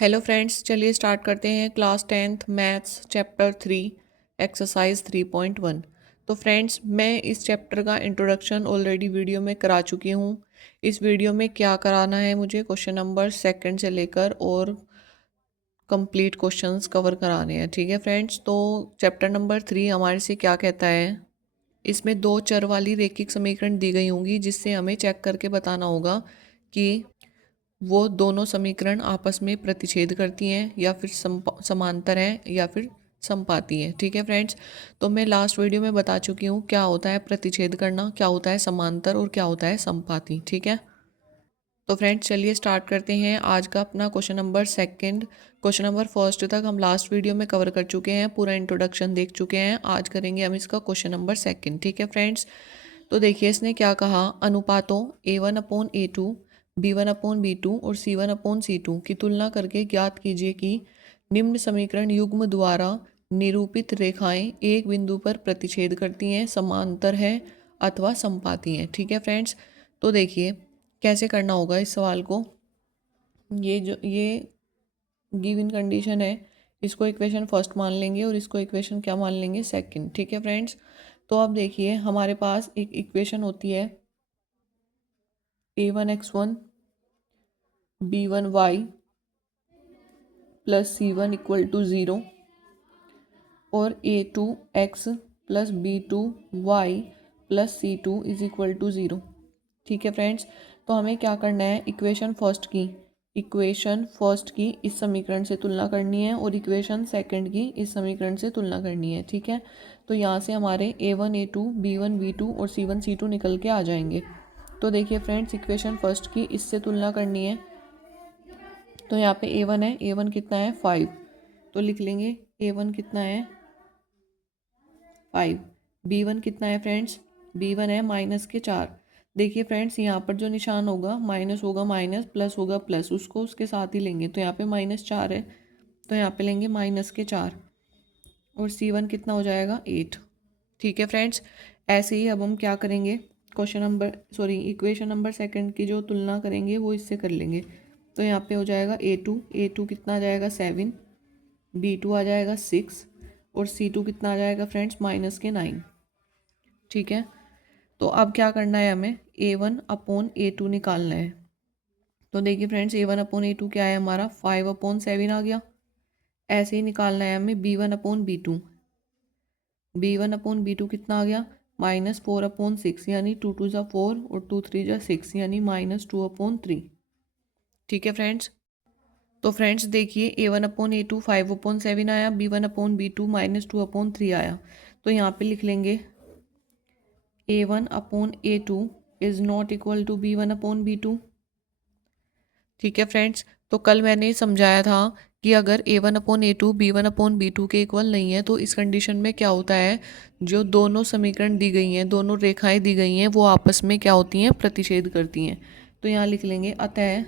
Hello friends, चलिए start करते हैं class 10th maths chapter 3 exercise 3.1। तो फ्रेंड्स, मैं इस चैप्टर का इंट्रोडक्शन ऑलरेडी वीडियो में करा चुकी हूँ। इस वीडियो में क्या कराना है, मुझे क्वेश्चन नंबर सेकंड से लेकर और कंप्लीट क्वेश्चंस कवर कराने हैं। ठीक है फ्रेंड्स, तो चैप्टर नंबर 3 हमारे से क्या कहता है। इसमें दो चर वाली रैखिक समीकरण दी गई होंगी, जिससे हमें चेक करके बताना होगा कि वो दोनों समीकरण आपस में प्रतिच्छेद करती हैं या फिर समांतर हैं या फिर समपाती हैं। ठीक है फ्रेंड्स, तो मैं लास्ट वीडियो में बता चुकी हूँ क्या होता है प्रतिच्छेद करना, क्या होता है समांतर और क्या होता है समपाती। ठीक है, तो फ्रेंड्स चलिए स्टार्ट करते हैं आज का अपना question number second. Question number first तक हम लास्ट वीडियो में कवर कर चुके हैं, पूरा इंट्रोडक्शन देख चुके हैं। आज करेंगे हम इसका क्वेश्चन नंबर सेकंड। ठीक है फ्रेंड्स, तो देखिए इसने क्या कहा। अनुपातों A1/A2, B1/B2 और C1/C2 की तुलना करके ज्ञात कीजिए कि निम्न समीकरण युग्म द्वारा निरूपित रेखाएं एक बिंदु पर प्रतिच्छेद करती हैं, समांतर है अथवा समपाती हैं। ठीक है फ्रेंड्स, तो देखिए कैसे करना होगा इस सवाल को। ये गिवन कंडीशन है, इसको इक्वेशन फर्स्ट मान लेंगे और इसको इक्वेशन क्या मान लेंगे, सेकंड। ठीक है फ्रेंड्स, तो अब देखिए हमारे पास एक इक्वेशन होती है A1x1 B1y plus C1 equal to 0 और A2x plus B2y plus C2 is equal to 0। ठीक है फ्रेंड्स, तो हमें क्या करना है, इक्वेशन फर्स्ट की इस समीकरण से तुलना करनी है और इक्वेशन सेकंड की इस समीकरण से तुलना करनी है। ठीक है, तो यहाँ से हमारे A1 A2 B1 B2 और C1 C2 निकल के आ जाएंगे। तो देखिए फ्रेंड्स, इक्वेशन फर्स्ट की इससे तुलना करनी है, तो यहाँ पे A1 है, A1 कितना है 5, तो लिख लेंगे A1 कितना है 5। B1 कितना है फ्रेंड्स, B1 है -4। देखिए फ्रेंड्स, यहाँ पर जो निशान होगा माइनस होगा माइनस, प्लस होगा प्लस, उसको उसके साथ ही लेंगे। तो यहाँ पे -4 है, तो यहाँ पे लेंगे -4 और C1 कितना हो जाएगा 8। ठीक है फ्रेंड्स, ऐसे ही अब हम क्या करेंगे, इक्वेशन नंबर सेकंड की जो तुलना करेंगे वो इससे कर लेंगे। तो यहाँ पे हो जाएगा A2 कितना आ जाएगा 7, B2 आ जाएगा 6 और C2 कितना आ जाएगा फ्रेंड्स -9। ठीक है, तो अब क्या करना है, हमें A1/A2 निकालना है। तो देखिए फ्रेंड्स, A1/A2 क्या है हमारा 5/7 आ गया। ऐसे ही निकालना है हमें B1/B2। B1/B2 कितना आ गया -4/6, यानी 2 2 ज़ा 4 और 2 3 ज़ा 6, यानी -2/3। ठीक है फ्रेंड्स, तो फ्रेंड्स देखिए A1/A2 5/7 आया, B1/B2 -2/3 आया। तो यहाँ पे लिख लेंगे A1/A2 is not equal to B1/B2। ठीक है फ्रेंड्स, तो कल मैंने समझाया था कि अगर A1/A2 B1/B2 के इक्वल नहीं है तो इस कंडीशन में क्या होता है, जो दोनों समीकरण दी गई हैं, दोनों रेखाएं दी गई हैं, वो आपस में क्या होती हैं, प्रतिच्छेद करती हैं। तो यहाँ लिख लेंगे अतः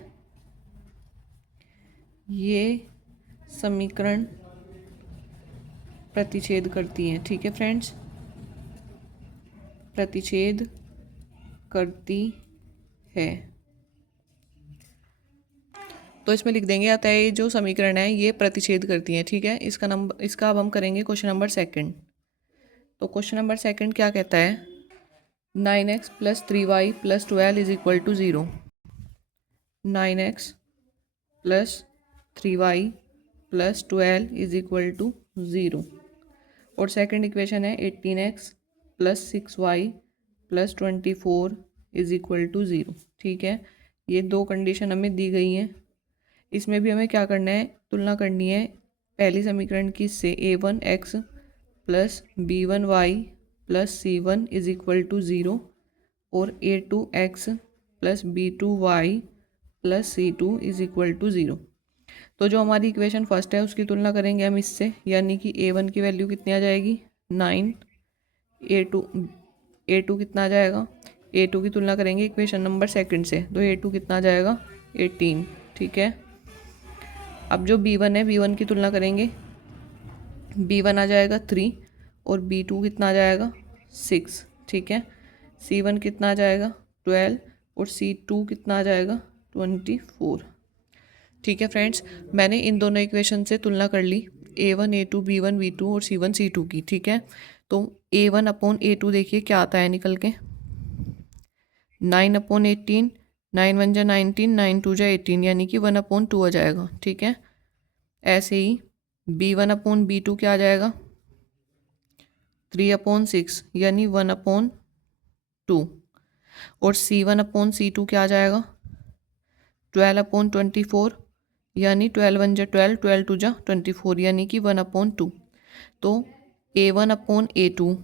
ये समीकरण प्रतिच्छेद करती हैं। ठीक है फ्रेंड्स, प्रतिच्छेद करती है, तो इसमें लिख देंगे अतः ये जो समीकरण है ये प्रतिच्छेद करती हैं। ठीक है, इसका अब हम करेंगे क्वेश्चन नंबर सेकंड। तो क्वेश्चन नंबर सेकंड क्या कहता है, 9x plus 3y plus 12 is equal to 0। 9x plus 3y plus 12 is equal to 0। और सेकंड इक्वेशन है 18x plus 6y plus 24 is equal to 0। ठीक है, ये दो कंडीशन हमें दी गई हैं। इसमें भी हमें क्या करना है, तुलना करनी है पहली समीकरण की से A1x plus B1y plus C1 is equal to 0 और A2x plus B2y plus C2 is equal to 0। तो जो हमारी इक्वेशन फर्स्ट है उसकी तुलना करेंगे हम इससे, यानी कि A1 की वैल्यू कितनी आ जाएगी 9, A2 कितना आ जाएगा, A2 की तुलना करेंगे इक्वेशन नंबर सेकंड से, तो A2 कितना आ जाएगा 18। ठीक है, अब जो B1 है B1 की तुलना करेंगे, B1 आ जाएगा 3 और B2 कितना आ जाएगा 6। ठीक है, C1 कितना आ जाएगा 12 और C2 कितना आ जाएगा 24। ठीक है फ्रेंड्स, मैंने इन दोनों इक्वेशन से तुलना कर ली, A1 A2 B1 B2 और C1 C2 की। ठीक है, तो A1 अपॉन A2 देखिए क्या आता है निकल के, 9/18, 9 1 जा 19, 9 2 जा 18, यानी कि 1/2 आ जाएगा। ठीक है, ऐसे ही B1/B2 क्या आ जाएगा, 3/6, यानी 1/2। और C1/C2 क्या आ जाएगा, 12/24, यानी 12 1 जा 12, 12 2 जा 24, यानी कि 1/2। तो A1/A2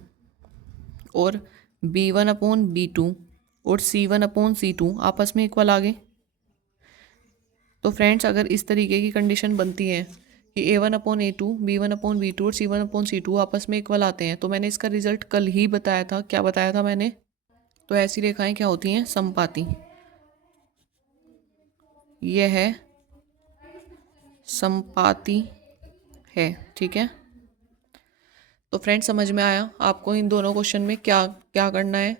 और B1/B2 और C1/C2 आपस में इक्वल आ गए। तो फ्रेंड्स, अगर इस तरीके की कंडीशन बनती है कि A1/A2, B1/B2 और C1/C2 आपस में इक्वल आते हैं, तो मैंने इसका रिजल्ट कल ही बताया था। क्या बताया था मैंने? तो ऐसी रेखाएं क्या होती हैं, समपाती। यह है समपाती है। ठीक है, तो फ्रेंड्स समझ में आया आपको इन दोनों क्वेश्चन में क्या क्या करना है?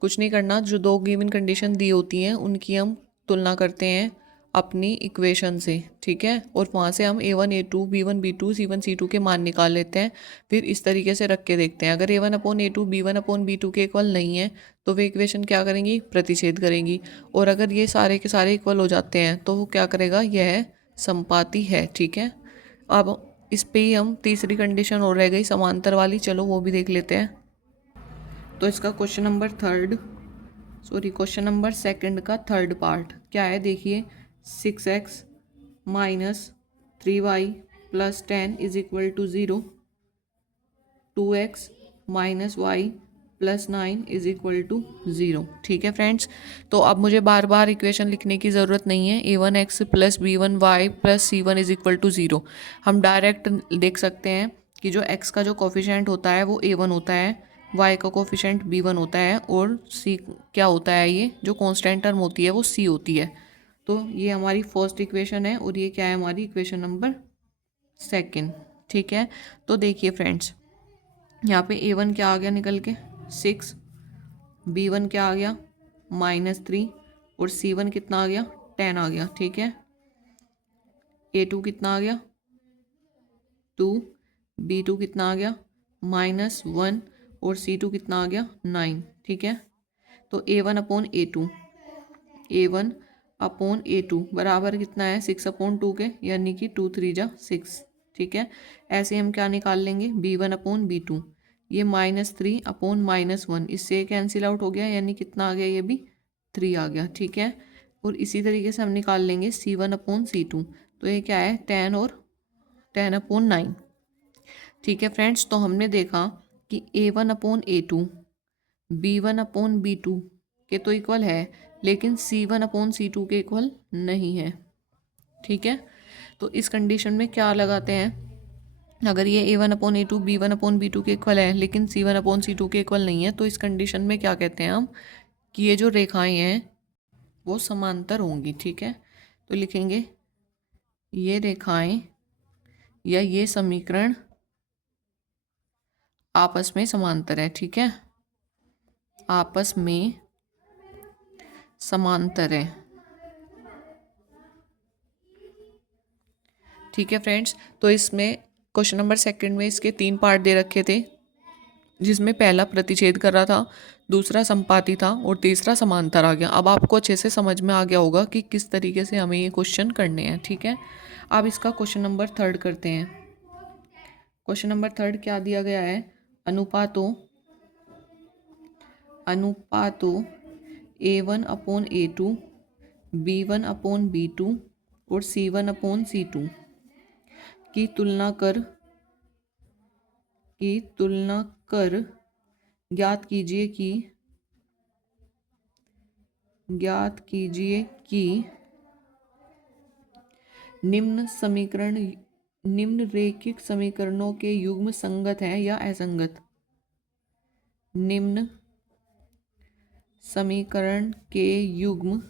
कुछ नहीं करना, जो दो गिवन कंडीशन दी होती हैं उनकी हम तुलना करते हैं अपनी इक्वेशन से। ठीक है, और वहाँ से हम A1 A2 B1 B2 C1 C2 के मान निकाल लेते हैं। फिर इस तरीके से रख के देखते हैं, अगर A1/A2 B1/B2 के इक्वल नहीं है तो वे इक्वेशन क्या करेंगी, प्रतिच्छेद करेंगी। और अगर ये सारे के सारे इक्वल हो जाते हैं तो वो क्या करेगा, यह समपाती है। ठीक है, अब इस पे ही हम तीसरी कंडीशन और रह गई समांतर वाली, चलो वो भी देख लेते हैं। तो इसका क्वेश्चन नंबर सेकंड का थर्ड पार्ट क्या है, देखिए। 6x minus 3y plus 10 is equal to 0, 2x minus y plus 9 is equal to 0। ठीक है फ्रेंड्स, तो अब मुझे बार बार इक्वेशन लिखने की ज़रूरत नहीं है। A1x plus B1y plus C1 is equal to 0 हम डायरेक्ट देख सकते हैं कि जो x का जो कोफिशेंट होता है वो A1 होता है, y का कोफिशेंट B1 होता है, और c क्या होता है, ये जो कांस्टेंट टर्म होती है वो c होती है। तो ये हमारी फर्स्ट इक्वेशन है और ये क्या है, हमारी इक्वेशन नंबर सेकंड। ठीक है, तो देखिए फ्रेंड्स, यहाँ पे A1 क्या आ गया निकल के, 6, B1 क्या आ गया, -3, और C1 कितना आ गया, 10 आ गया। ठीक है, A2 कितना आ गया, 2, B2 कितना आ गया, -1, और C2 कितना आ गया, 9। ठीक है, तो A1/A2, A1/A2 बराबर कितना है, 6/2 के, यानी कि 2 3 जा 6। ठीक है, ऐसे हम क्या निकाल लेंगे, B1/B2, ये -3/-1, इससे कैंसिल आउट हो गया, यानी कितना आ गया, ये भी 3 आ गया। ठीक है, और इसी तरीके से हम निकाल लेंगे C1/C2, तो ये क्या है, 10 और 10/9। ठीक है फ्रेंड्स, तो हमने देखा कि A1/A2 B1/B2 के तो इक्वल है, लेकिन C1/C2 के इक्वल नहीं है। ठीक है, तो इस कंडीशन में क्या लगाते हैं, अगर ये A1/A2 B1/B2 के इक्वल है लेकिन C1/C2 के इक्वल नहीं है, तो इस कंडीशन में क्या कहते हैं हम, कि ये जो रेखाएं हैं वो समांतर होंगी। ठीक है, तो लिखेंगे ये रेखाएं या ये समीकरण आपस में समांतर है। ठीक है, आपस में समांतर है। ठीक है फ्रेंड्स, तो इसमें क्वेश्चन नंबर सेकंड में इसके 3 पार्ट दे रखे थे, जिसमें पहला प्रतिच्छेद कर रहा था, दूसरा संपाती था और तीसरा समांतर आ गया। अब आपको अच्छे से समझ में आ गया होगा कि किस तरीके से हमें ये क्वेश्चन करने हैं। ठीक है, अब इसका क्वेश्चन नंबर थर्ड करते हैं। क्वेश्चन नंबर थर्ड क्या दिया गया है, अनुपातों A1/A2 B1/B2 और C1/C2 की तुलना कर ज्ञात कीजिए कि निम्नरेखिक समीकरणों के युग्म संगत है या असंगत। निम्न समीकरण के युग्म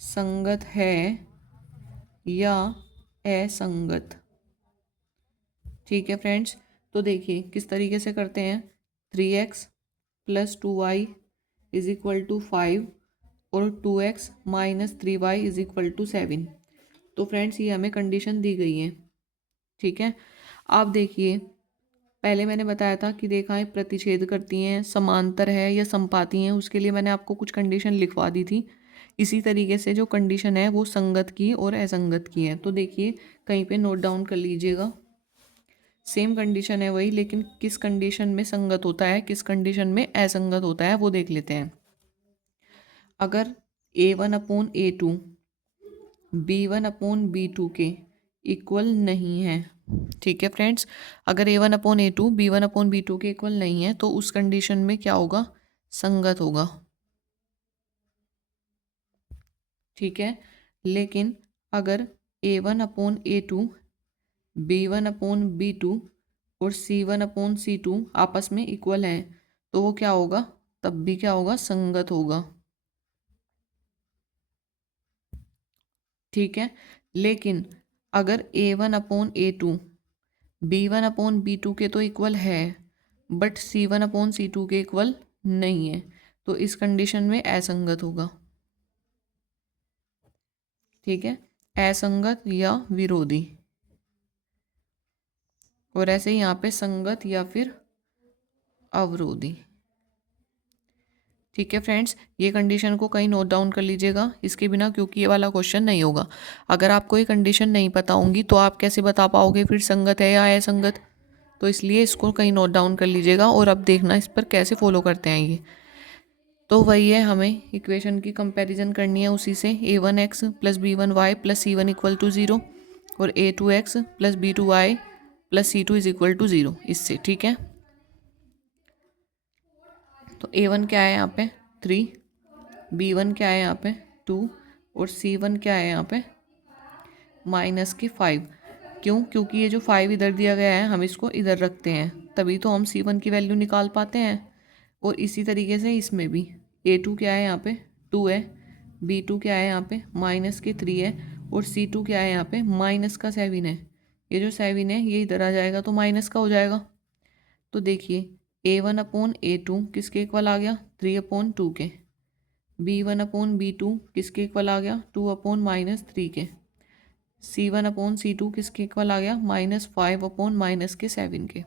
संगत है या असंगत। ठीक है फ्रेंड्स, तो देखिए किस तरीके से करते हैं। 3x plus 2y is equal to 5 और 2x minus 3y is equal to 7। तो फ्रेंड्स ये हमें कंडीशन दी गई है, ठीक है। आप देखिए, पहले मैंने बताया था कि रेखाएं प्रतिच्छेद करती हैं, समांतर है या समपाती हैं, उसके लिए मैंने आपको कुछ कंडीशन लिखवा दी थी। इसी तरीके से जो कंडीशन है वो संगत की और असंगत की है। तो देखिए कहीं पे नोट डाउन कर लीजिएगा। सेम कंडीशन है वही, लेकिन किस कंडीशन में संगत होता है, किस कंडीशन में असंगत होता है वो देख लेते हैं। अगर A1/A2 B1/B2 के इक्वल नहीं है, ठीक है फ्रेंड्स, अगर A1/A2 B1/B2 के इक्वल नहीं है तो उस कंडीशन में क्या होगा, संगत होगा, ठीक है। लेकिन अगर A1/A2 B1/B2 और C1/C2 आपस में इक्वल हैं तो वो क्या होगा, तब भी क्या होगा, संगत होगा, ठीक है। लेकिन अगर A1/A2 B1/B2 के तो इक्वल है बट C1/C2 के इक्वल नहीं है तो इस कंडीशन में असंगत होगा, ठीक है, असंगत या विरोधी। और ऐसे ही यहाँ पे संगत या फिर अवरोधी, ठीक है फ्रेंड्स। ये कंडीशन को कहीं नोट डाउन कर लीजिएगा इसके बिना, क्योंकि ये वाला क्वेश्चन नहीं होगा। अगर आपको ये कंडीशन नहीं पता होंगी तो आप कैसे बता पाओगे फिर संगत है या असंगत। तो इसलिए इसको कहीं नोट डाउन कर लीजिएगा और अब देखना इस पर कैसे फॉलो करते हैं ये। तो वही है, हमें इक्वेशन की कंपैरिजन करनी है उसी से, A1x plus B1y plus C1 equal to 0 और A2x plus B2y plus C2 is equal to 0 इससे, ठीक है। तो A1 क्या है यहाँ पे 3, B1 क्या है यहाँ पे 2 और C1 क्या है यहाँ पे माइनस के 5। क्यों, क्योंकि ये जो 5 इधर दिया गया है हम इसको इधर रखते हैं, तभी तो हम C1 की वैल्यू निकाल पाते हैं। और इसी तरीके से इसमें भी A2 क्या है यहाँ पे 2 है, B2 क्या है यहाँ पे माइनस के 3 है और C2 क्या है यहाँ पे माइनस का 7 है। ये जो 7 है ये इधर आ जाएगा तो माइनस का हो जाएगा। तो देखिए A1/A2 किसके इक्वल आ गया 3/2 के, B1/B2 किसके इक्वल आ गया 2/-3 के, C1/C2 किसके इक्वल आ गया -5/-7 के,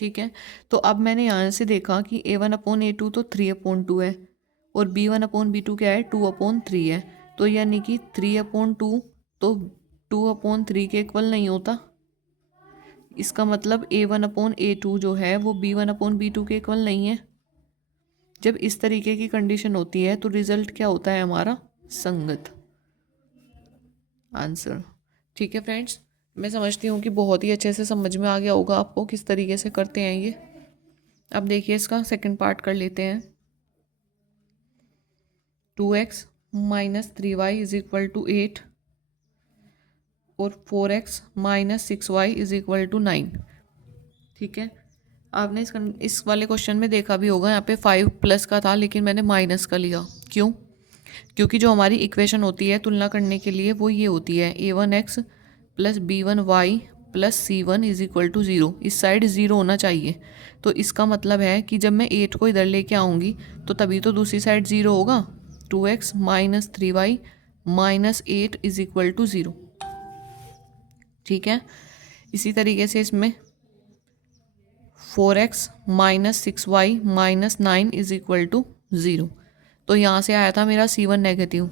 ठीक है। तो अब मैंने यहाँ से देखा कि A1/A2 तो 3/2 है और B1/B2 क्या है 2/3 है। तो यानी कि 3/2 तो 2/3 के इक्वल नहीं होता। इसका मतलब A1/A2 जो है वो B1/B2 के इक्वल नहीं है। जब इस तरीके की कंडीशन होती है तो रिजल्ट क्या होता है हमारा, संगत, आंसर, ठीक है फ्रेंड्स। मैं समझती हूँ कि बहुत ही अच्छे से समझ में आ गया होगा आपको किस तरीके से करते हैं ये। अब देखिए इसका सेकंड पार्ट कर लेते हैं। 2x minus 3y is equal to 8 और 4x minus 6y is equal to 9, ठीक है। आपने इस वाले क्वेश्चन में देखा भी होगा, यहाँ पे 5 प्लस का था लेकिन मैंने माइनस का लिया। क्यों, क्योंकि जो हमारी इक्वेशन होती है तुलना करने के लिए वो ये होती है A1x plus B1y plus C1 is equal to 0। इस साइड 0 होना चाहिए। तो इसका मतलब है कि जब मैं 8 को इधर लेके आऊँगी तो तभी तो दूसरी साइड 0 होगा। 2x minus 3y minus 8 is equal to 0, ठीक है। इसी तरीके से इसमें 4x minus 6y minus 9 is equal to 0। तो यहाँ से आया था मेरा C1 नेगेटिव।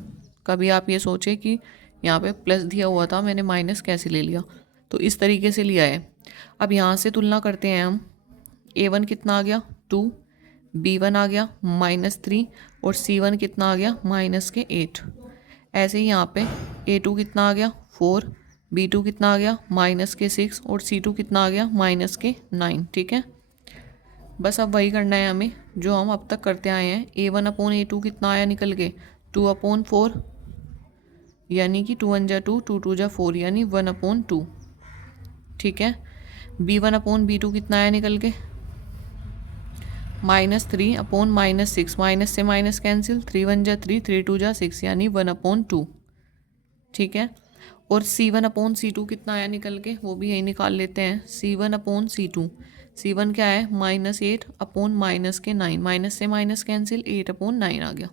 कभी आप ये सोचे कि यहाँ पे प्लस दिया हुआ था मैंने माइनस कैसे ले लिया, तो इस तरीके से लिया है। अब यहाँ से तुलना करते हैं हम, A1 कितना आ गया 2, B1 आ गया -3 और C1 कितना आ गया माइनस के 8। ऐसे ही यहाँ पे A2 कितना आ गया 4, B2 कितना आ गया माइनस के 6 और C2 कितना आ गया माइनस के 9, ठीक है। बस अब वही करना है हमें जो हम अब तक करते आए हैं। A1/A2 कितना आया निकल के 2/4, यानी कि 2 1 जा 2, 2 2 जा 4 यानी 1/2, ठीक है। B1/B2 कितना आया निकल के -3/-6, माइनस से माइनस कैंसिल, 3 1 जा 3, 3 2 जा 6 यानी 1/2, ठीक है। और C1/C2 कितना आया निकल के वो भी यही निकाल लेते हैं। C1/C2, C1 क्या है -8/-9, माइनस से माइनस कैंसिल 8/9 आ गया।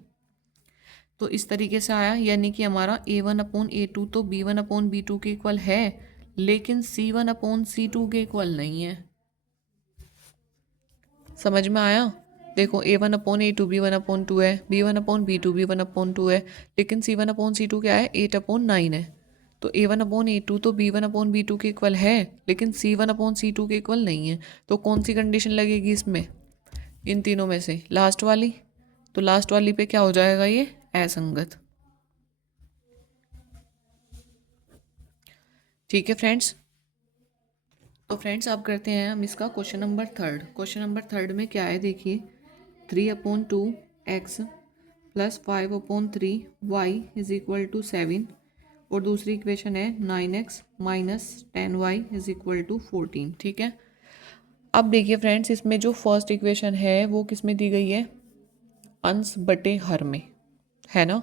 तो इस तरीके से आया, यानी कि हमारा A1/A2 तो B1/B2 के इक्वल है, लेकिन C1/C2 के इक्वल नहीं है। समझ में आया? देखो A1/A2 B1/2 है, B1/B2 B1/2 है, लेकिन C1/C2 क्या है? 8/9 है। तो A1/A2 तो B1/B2 के इक्वल है, लेकिन C1/C2 के इक्वल नहीं है। तो कौन सी कंडीशन लगेगी इसमें? इन तीनों में से लास्ट वाली। तो लास्ट वाली पे क्या हो जाएगा? ये असंगत। ठीक है फ्रेंड्स। तो फ्रेंड्स अब करते हैं हम इसका question number third. Question number third में क्या है देखिए, 3/2x plus 5/3y is equal to 7, और दूसरी इक्वेशन है 9x minus 10y is equal to 14। ठीक है। अब देखिए फ्रेंड्स, इसमें जो फर्स्ट इक्वेशन है वो किस में दी गई है? अंश बटे हर में, है ना।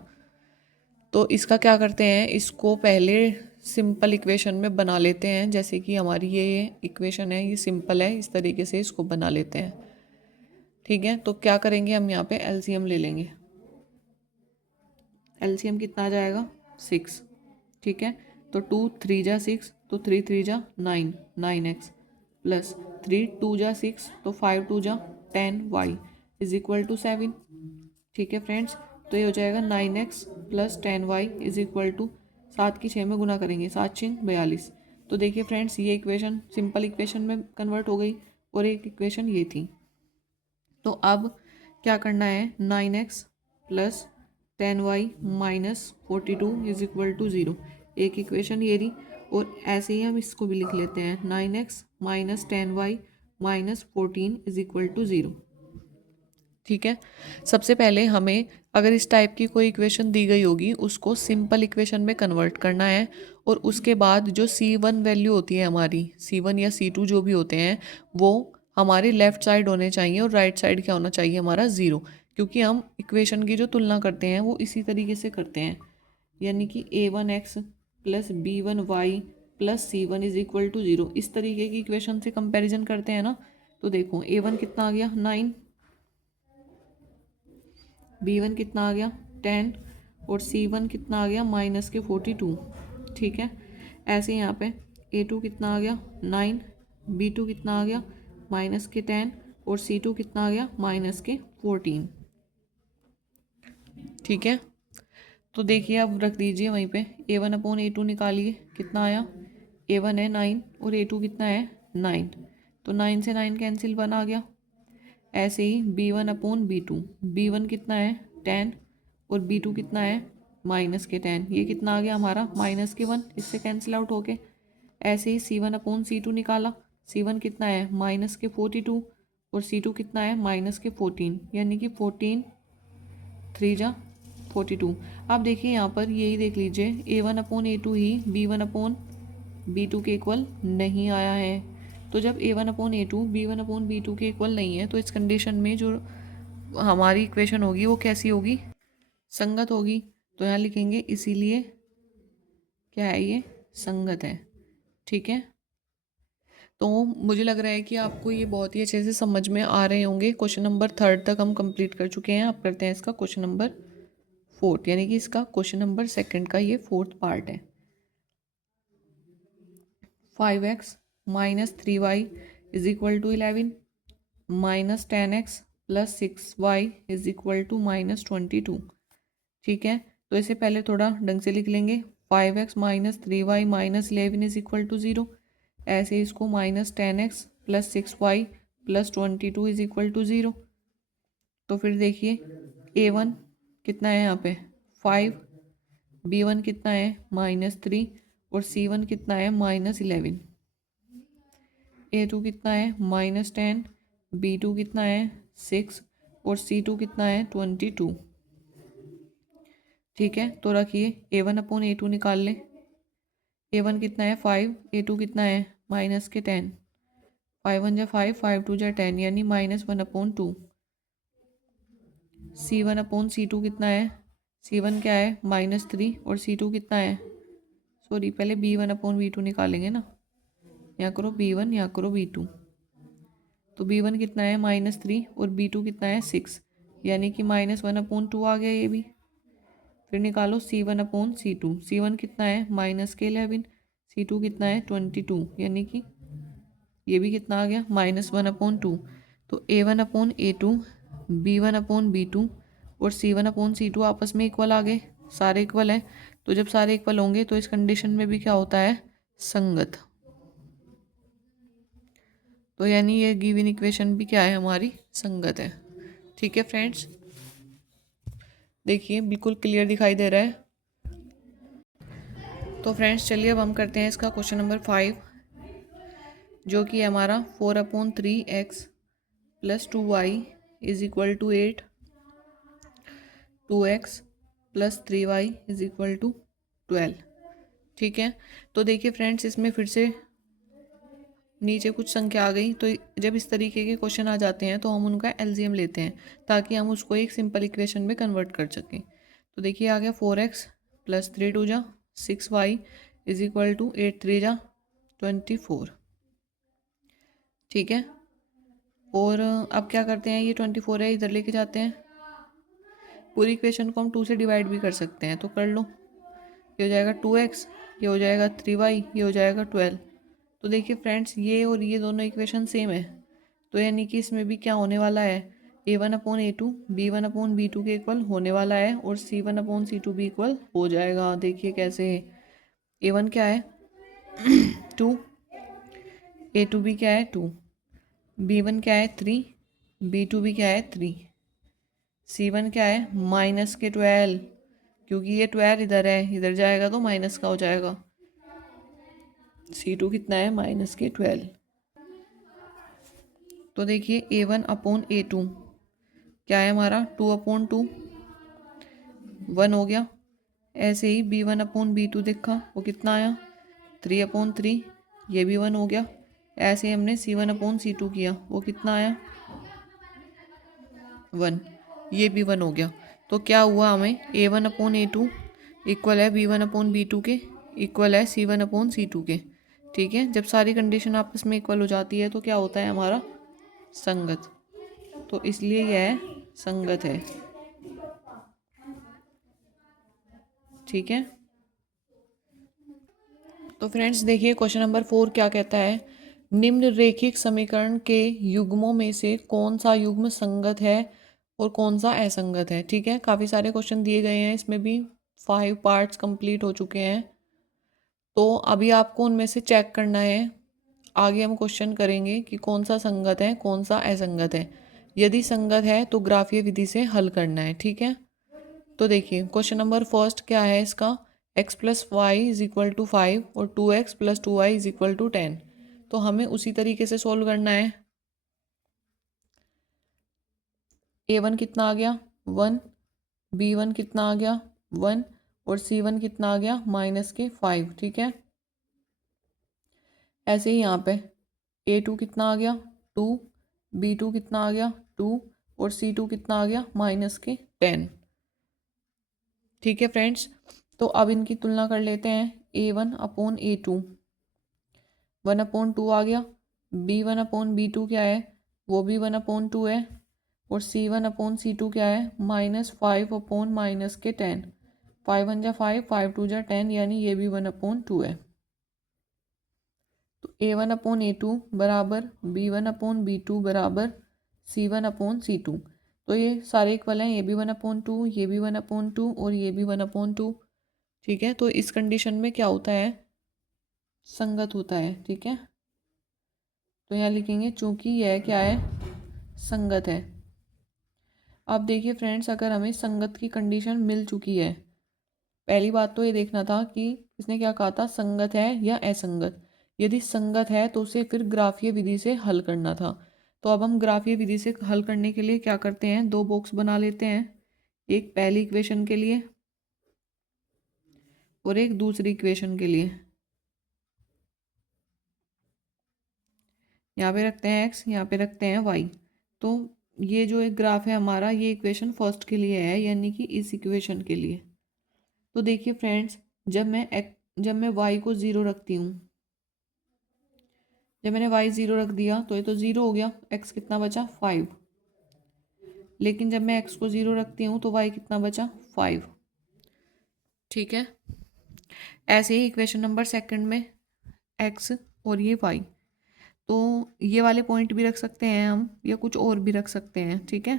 तो इसका क्या करते हैं, इसको पहले सिंपल इक्वेशन में बना लेते हैं। जैसे कि हमारी ये इक्वेशन है, ये सिंपल है, इस तरीके से इसको बना लेते हैं। ठीक है। तो क्या करेंगे, हम यहाँ पे एलसीएम ले लेंगे। एलसीएम कितना आ जाएगा? 6। ठीक है। तो 2 3 जा 6, तो 3 3 जा 9, 9x प्लस 3 2 जा 6, तो 5 2 जा 10y इज इक्वल टू 7। ठीक है फ्रेंड्स। तो ये हो जाएगा 9x plus 10y is equal to 7 की 6 में गुना करेंगे, 7 6 42। तो देखिए फ्रेंड्स, ये इक्वेशन सिंपल इक्वेशन में कन्वर्ट हो गई, और एक इक्वेशन ये थी। तो अब क्या करना है, 9x plus 10y minus 42 is equal to 0। एक इक्वेशन ये रही, और ऐसे ही हम इसको भी लिख लेते हैं, 9x minus 10y minus 14 is equal to 0। ठीक है। सबसे पहले हमें अगर इस टाइप की कोई इक्वेशन दी गई होगी, उसको सिंपल इक्वेशन में कन्वर्ट करना है, और उसके बाद जो C1 वैल्यू होती है हमारी, C1 या C2 जो भी होते हैं, वो हमारे लेफ्ट साइड होने चाहिए, और राइट साइड क्या होना चाहिए? हमारा 0। क्योंकि हम इक्वेशन की जो तुलना करते हैं वो इसी तरीके से करते हैं, यानी कि A1x plus B1y plus C1 is equal to 0, इस तरीके की इक्वेशन से कंपेरिजन करते हैं ना। तो देखो A1 कितना आ गया? 9, B1 कितना आ गया? 10, और C1 कितना आ गया? माइनस के 42। ठीक है। ऐसे यहाँ पे A2 कितना आ गया? 9, B2 कितना आ गया? माइनस के 10, और C2 कितना आ गया? माइनस के 14। ठीक है। तो देखिए अब रख दीजिए वहीं पे, A1/A2 निकालिए, कितना आया? A1 है 9, और A2 कितना है? 9। तो 9 से 9 कैंसिल, 1 आ गया। ऐसे ही B1/B2, B1 कितना है? 10, और B2 कितना है? माइनस के 10। ये कितना आ गया हमारा? माइनस के 1, इससे कैंसिल आउट होके। ऐसे ही C1/C2 निकाला, C1 कितना है? माइनस के 42, और C2 कितना है? माइनस के 14, यानी कि 14 3 जा 42। आप देखिए यहाँ पर यही देख लीजिए, A1/A2 ही B1/B2 के इक्वल नहीं आया है। तो जब A1/A2 B1/B2 के इक्वल नहीं है, तो इस कंडीशन में जो हमारी इक्वेशन होगी वो कैसी होगी? संगत होगी। तो यहाँ लिखेंगे इसीलिए क्या है, ये संगत है। ठीक है। तो मुझे लग रहा है कि आपको ये बहुत ही अच्छे से समझ में आ रहे होंगे। क्वेश्चन नंबर थर्ड तक हम कंप्लीट कर चुके हैं। अब करते हैं इसका क्वेश्चन नंबर फोर्थ, यानी कि इसका क्वेश्चन नंबर सेकंड का ये फोर्थ पार्ट है। 5x minus 3y is equal to 11 minus 10x plus 6y is equal to minus 22। ठीक है। तो इसे पहले थोड़ा ढंग से लिख लेंगे, 5x minus 3y minus 11 is equal to 0। ऐसे इसको minus 10x plus 6y plus 22 is equal to 0। तो फिर देखिए A1 कितना है यहाँ पे? 5, B1 कितना है? -3, और C1 कितना है? -11। A2 कितना है? -10, B2 कितना है? 6, और C2 कितना है? 22। ठीक है। तो रखिए A1/A2 निकाल लें। A1 कितना है? 5, A2 कितना है? माइनस के 10, 5 1 जा 5, 5 2 जा 10, यानी -1/2। C1/C2 कितना है? C1 क्या है? -3, और C2 कितना है? सॉरी, पहले B1/B2 निकालेंगे ना। यहाँ करो B1, यहाँ करो B2। तो B1 कितना है? -3, और B2 कितना है? 6, यानी कि -1/2 आ गया ये भी। फिर निकालो C1/C2। C1 कितना है -11, C2 कितना है 22, यानी कि ये भी कितना आ गया -1/2। तो A1/A2, B1/B2 और C1/C2 आपस में इक्वल आ गए, सारे इक्वल हैं। तो जब सारे इक्वल होंगे तो इस कंडीशन में भी क्या होता है, संगत। तो यानी ये गिवन इक्वेशन भी क्या है, हमारी संगत है। ठीक है फ्रेंड्स, देखिए बिल्कुल क्लियर दिखाई दे रहा है। तो फ्रेंड्स चलिए अब हम करते हैं इसका क्वेश्चन नंबर 5, जो कि हमारा 4/3x + 2y = 8, 2x + 3y = 12। ठीक है, तो देखिए फ्रेंड्स इसमें फिर से नीचे कुछ संख्या आ गई। तो जब इस तरीके के क्वेश्चन आ जाते हैं तो हम उनका एलसीएम लेते हैं, ताकि हम उसको एक सिंपल इक्वेशन में कन्वर्ट कर सकें। तो देखिए आ गया 4x + 3 2 जा 6y = 8 3 जा 24। ठीक है, और अब क्या करते हैं, ये 24 है इधर लेके जाते हैं। पूरी इक्वेशन को हम 2 से डिवाइड भी कर सकते हैं, तो कर लो। ये हो जाएगा 2x, ये हो जाएगा 3y, ये हो जाएगा 12। तो देखिए फ्रेंड्स ये और ये दोनों इक्वेशन सेम है, तो यानी कि इसमें भी क्या होने वाला है, A1/A2 B1/B2 के इक्वल होने वाला है, और C1/C2 भी इक्वल हो जाएगा। देखिए कैसे, A1 क्या है 2, A2 भी क्या है 2, B1 क्या है 3, B2 भी क्या है 3, C1 क्या है -12, क्योंकि ये 12 इधर है, इधर जाएगा तो माइनस का हो जाएगा। C2 कितना है -12। तो देखिए A1/A2 क्या है हमारा 2/2, 1 हो गया। ऐसे ही B1/B2 देखा, वो कितना आया 3/3, ये भी 1 हो गया। ऐसे ही हमने C1/C2 किया, वो कितना आया 1, ये भी 1 हो गया। तो क्या हुआ, हमें A1/A2 इक्वल है B1/B2 के, इक्वल है C1/C2 के। ठीक है, जब सारी कंडीशन आपस में इक्वल हो जाती है तो क्या होता है हमारा, संगत। तो इसलिए यह संगत है। ठीक है, तो फ्रेंड्स देखिए क्वेश्चन नंबर 4 क्या कहता है, निम्न रेखिक समीकरण के युग्मों में से कौन सा युग्म संगत है और कौन सा असंगत है। ठीक है, काफ़ी सारे क्वेश्चन दिए गए हैं, इसमें भी 5 पार्ट्स कंप्लीट हो चुके हैं। तो अभी आपको उनमें से चेक करना है, आगे हम क्वेश्चन करेंगे कि कौन सा संगत है कौन सा असंगत है। यदि संगत है तो ग्राफीय विधि से हल करना है। ठीक है, तो देखिए क्वेश्चन नंबर फर्स्ट क्या है इसका, x + y = 5 और 2x + 2y = 10। तो हमें उसी तरीके से सोल्व करना है। A1 कितना आ गया 1, B1 कितना आ गया 1 और C1 कितना आ गया -5। ठीक है, ऐसे ही यहाँ पे A2 कितना आ गया 2, B2 कितना आ गया 2 और C2 कितना आ गया -10। ठीक है फ्रेंड्स, तो अब इनकी तुलना कर लेते हैं। A1/A2 1/2 आ गया, B1/B2 क्या है, वो भी 1/2 है, और C1/C2 क्या है -5/-10। 5 1 जा 5, 5 2 जा 10, यानी ये भी 1/2 है। तो A1/A2 बराबर B1/B2 बराबर C1/C2। तो ये सारे इक्वल हैं, ये भी 1/2, ये भी 1/2 और ये भी 1/2। ठीक है, तो इस कंडीशन में क्या होता है, संगत होता है। ठीक है, तो यहाँ लिखेंगे चूंकि यह क्या है, संगत है। अब देखिए फ्रेंड्स, अगर हमें संगत की कंडीशन मिल चुकी है, पहली बात तो ये देखना था कि इसने क्या कहा था, संगत है या असंगत। यदि संगत है तो उसे फिर ग्राफीय विधि से हल करना था। तो अब हम ग्राफीय विधि से हल करने के लिए क्या करते हैं, 2 बॉक्स बना लेते हैं, एक पहली इक्वेशन के लिए और एक दूसरी इक्वेशन के लिए। यहाँ पे रखते हैं x, यहाँ पे रखते हैं y। तो ये जो एक ग्राफ है हमारा, ये इक्वेशन फर्स्ट के लिए है, यानी कि इस इक्वेशन के लिए। तो देखिए फ्रेंड्स, जब मैं y को 0 रखती हूँ, जब मैंने y 0 रख दिया तो ये तो 0 हो गया, x कितना बचा 5। लेकिन जब मैं x को 0 रखती हूँ तो y कितना बचा 5। ठीक है। ऐसे ही इक्वेशन नंबर सेकंड में एक्स और ये वाई, तो ये वाले पॉइंट भी रख सकते हैं हम या कुछ और भी रख सकते हैं। ठीक है,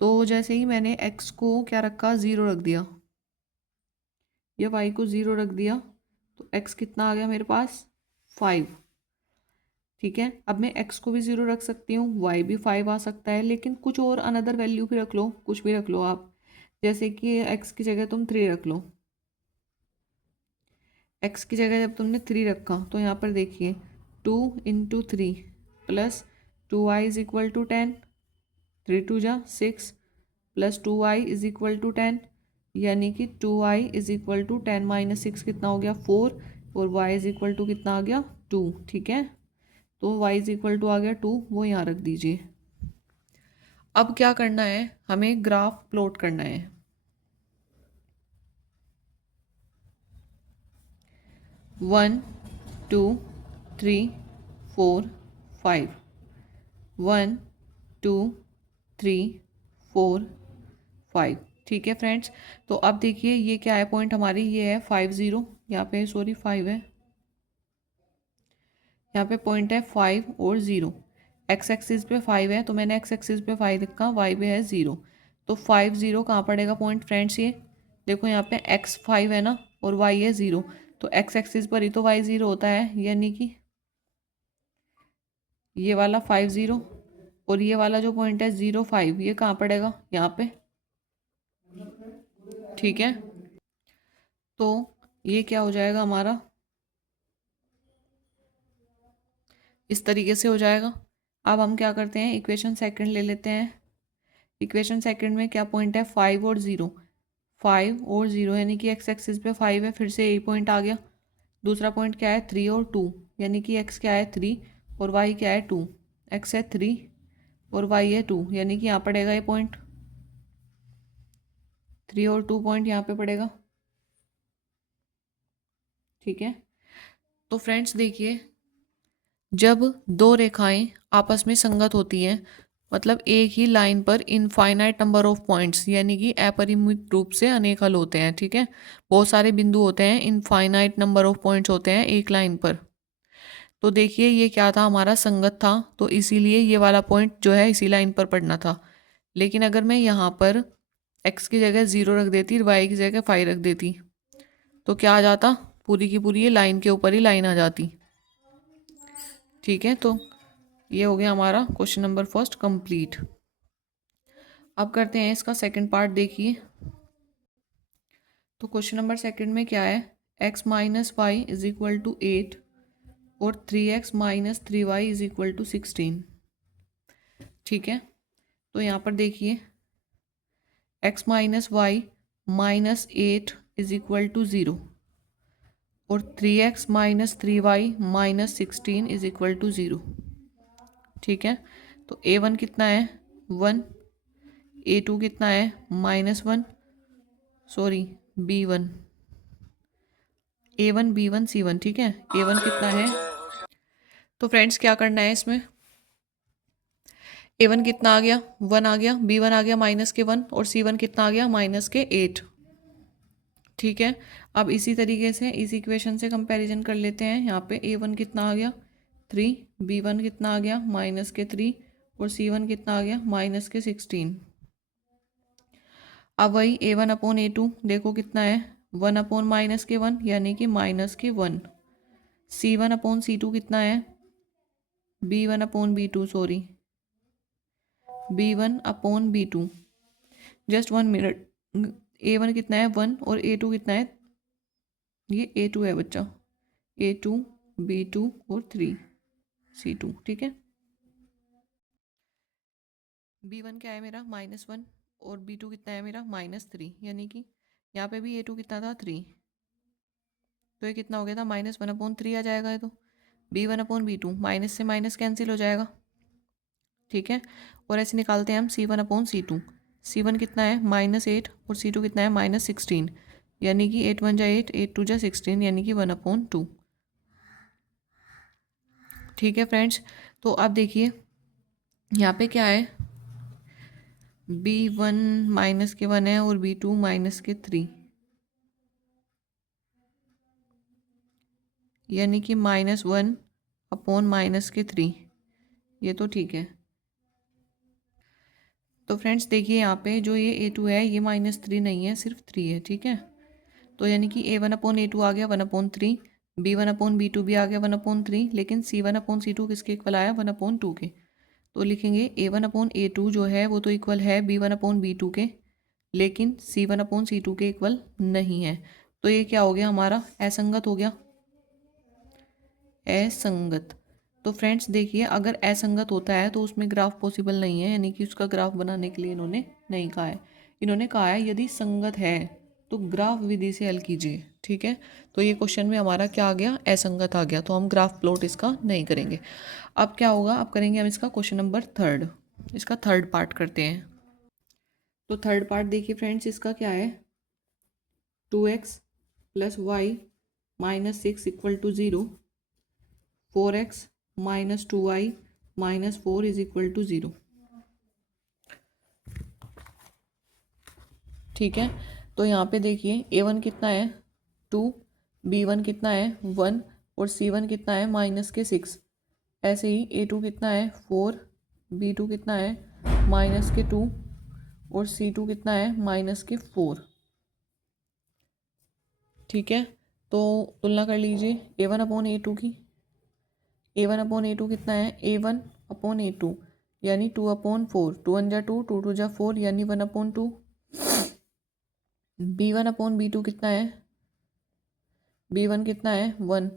तो जैसे ही मैंने एक्स को क्या रखा, ज़ीरो रख दिया या वाई को ज़ीरो रख दिया, तो एक्स कितना आ गया मेरे पास, 5। ठीक है, अब मैं एक्स को भी ज़ीरो रख सकती हूँ, वाई भी 5 आ सकता है, लेकिन कुछ और अनदर वैल्यू भी रख लो, कुछ भी रख लो आप। जैसे कि एक्स की जगह तुम 3 रख लो। एक्स की जगह जब तुमने 3 रखा तो यहाँ पर देखिए 2 × 3 plus 2y is equal to 10, 3 × 2 = 6 plus 2y is equal to 10, यानी कि 2y इज इक्वल टू 10 - 6 कितना हो गया, 4, और y इज इक्वल टू कितना आ गया, 2। ठीक है, तो y इज इक्वल टू आ गया 2, वो यहाँ रख दीजिए। अब क्या करना है, हमें ग्राफ प्लॉट करना है। 1 2 3 4 5, 1 2 3 4 5। ठीक है फ्रेंड्स, तो अब देखिए ये क्या है, पॉइंट हमारी ये है 5 0, यहाँ पे सॉरी 5 है, यहाँ पे पॉइंट है 5 और 0। एक्स एक्सिस पे 5 है तो मैंने एक्स एक्सिस पे 5 लिखा, वाई पे है 0, तो 5 0 कहाँ पड़ेगा पॉइंट फ्रेंड्स, ये देखो यहाँ पे एक्स 5 है ना और वाई है 0, तो एक्स एक्सिस पर ही तो वाई 0 होता है, यानी कि ये वाला 5 0 और ये वाला जो पॉइंट है 0 5, ये कहाँ पड़ेगा, यहाँ पे। ठीक है, तो ये क्या हो जाएगा हमारा, इस तरीके से हो जाएगा। अब हम क्या करते हैं, इक्वेशन सेकंड ले लेते हैं। इक्वेशन सेकंड में क्या पॉइंट है, 5 और 0, 5 और 0 यानी कि एक्स एक्सिस पे 5 है, फिर से यही पॉइंट आ गया। दूसरा पॉइंट क्या है, 3 और 2, यानी कि एक्स क्या है 3 और वाई क्या है 2, एक्स है 3 और वाई है 2, यानी कि यहाँ पड़ेगा ये पॉइंट 3 और 2 पॉइंट यहाँ पे पड़ेगा। ठीक है, तो फ्रेंड्स देखिए, जब दो रेखाएं आपस में संगत होती हैं, मतलब एक ही लाइन पर इनफाइनाइट नंबर ऑफ पॉइंट्स, यानी कि अपरिमित रूप से अनेक हल होते हैं। ठीक है, बहुत सारे बिंदु होते हैं, इनफाइनाइट नंबर ऑफ पॉइंट्स होते हैं एक लाइन पर। तो देखिए ये क्या था, हमारा संगत था, तो इसीलिए ये वाला पॉइंट जो है इसी लाइन पर पड़ना था। लेकिन अगर मैं यहाँ पर x की जगह 0 रख देती, y की जगह 5 रख देती, तो क्या आ जाता, पूरी की पूरी ये लाइन के ऊपर ही लाइन आ जाती। ठीक है, तो ये हो गया हमारा क्वेश्चन नंबर फर्स्ट कंप्लीट। अब करते हैं इसका सेकंड पार्ट, देखिए। तो क्वेश्चन नंबर सेकंड में क्या है, x - y is equal to 8 और 3x - 3y is equal to 16। ठीक है, तो यहाँ पर देखिए x - y - 8 is equal to 0 और 3x - 3y - 16 is equal to 0। ठीक है, तो a1 कितना है, 1, a2 कितना है, -1, sorry b1, a1 b1 c1। ठीक है, a1 कितना है, तो फ्रेंड्स क्या करना है इसमें, a1 कितना आ गया, 1 आ गया, b1 आ गया -1 और c1 कितना आ गया, -8। ठीक है, अब इसी तरीके से इस इक्वेशन से कंपैरिजन कर लेते हैं। यहाँ पे a1 कितना आ गया, 3, b1 कितना आ गया, -3 और c1 कितना आ गया, -16। अब वही a1/a2 देखो कितना है, 1/-1 यानी कि -1। c1/c2 कितना है, b1/b2, sorry b1/b2। Just 1 minute, a1 कितना है 1 और a2 कितना है, ये a2 है बच्चा, a2 b2 और 3 c2। ठीक है, b1 क्या है मेरा, -1 और b2 कितना है मेरा, -3, यानी कि यहाँ पे भी a2 कितना था, 3, तो ये कितना हो गया था, -1/3 आ जाएगा ये तो। b1/b2, माइनस से माइनस कैंसिल हो जाएगा। ठीक है, और ऐसे निकालते हैं हम c1/c2। c1 कितना है, -8 और c2 कितना है, -16, यानी कि 8 1 जा 8, 8 2 जा 16, यानी कि 1/2। ठीक है फ्रेंड्स, तो अब देखिए यहाँ पे क्या है, b1 -1 है और b2 -3। यानी कि -1/-3, ये तो ठीक है। तो फ्रेंड्स देखिए यहाँ पे जो ये A2 है ये -3 नहीं है, सिर्फ 3 है, ठीक है। तो यानी कि A1/A2 आ गया 1/3, B1/B2 भी आ गया 1/3, लेकिन C1/C2 किसके इक्वल आया 1/2 के। तो लिखेंगे A1/A2 जो है वो तो इक्वल है B1/B2 के, लेकिन C1/C2 के इक्वल नहीं है। तो ये क्या हो गया हमारा, असंगत हो गया, असंगत। तो फ्रेंड्स देखिए अगर असंगत होता है तो उसमें ग्राफ पॉसिबल नहीं है, यानी कि उसका ग्राफ बनाने के लिए इन्होंने नहीं कहा है। इन्होंने कहा है यदि संगत है तो ग्राफ विधि से हल कीजिए, ठीक है। तो ये क्वेश्चन में हमारा क्या आ गया, असंगत आ गया, तो हम ग्राफ प्लॉट इसका नहीं करेंगे। अब क्या होगा, अब करेंगे हम इसका क्वेश्चन नंबर 3, इसका थर्ड पार्ट करते हैं। तो थर्ड पार्ट देखिए फ्रेंड्स इसका क्या है, 2x + y - 6 = 0, 4x - 2y - 4 = 0, ठीक है। तो यहाँ पे देखिए A1 कितना है 2, B1 कितना है 1 और C1 कितना है -6। ऐसे ही A2 कितना है 4, B2 कितना है -2 और C2 कितना है -4, ठीक है। तो तुलना कर लीजिए A1/A2 की। A1/A2 कितना है, A1/A2 यानी 2/4, 2 × 2 2 × 4 यानी 1/2। B1/B2 कितना है, B1 कितना है 1,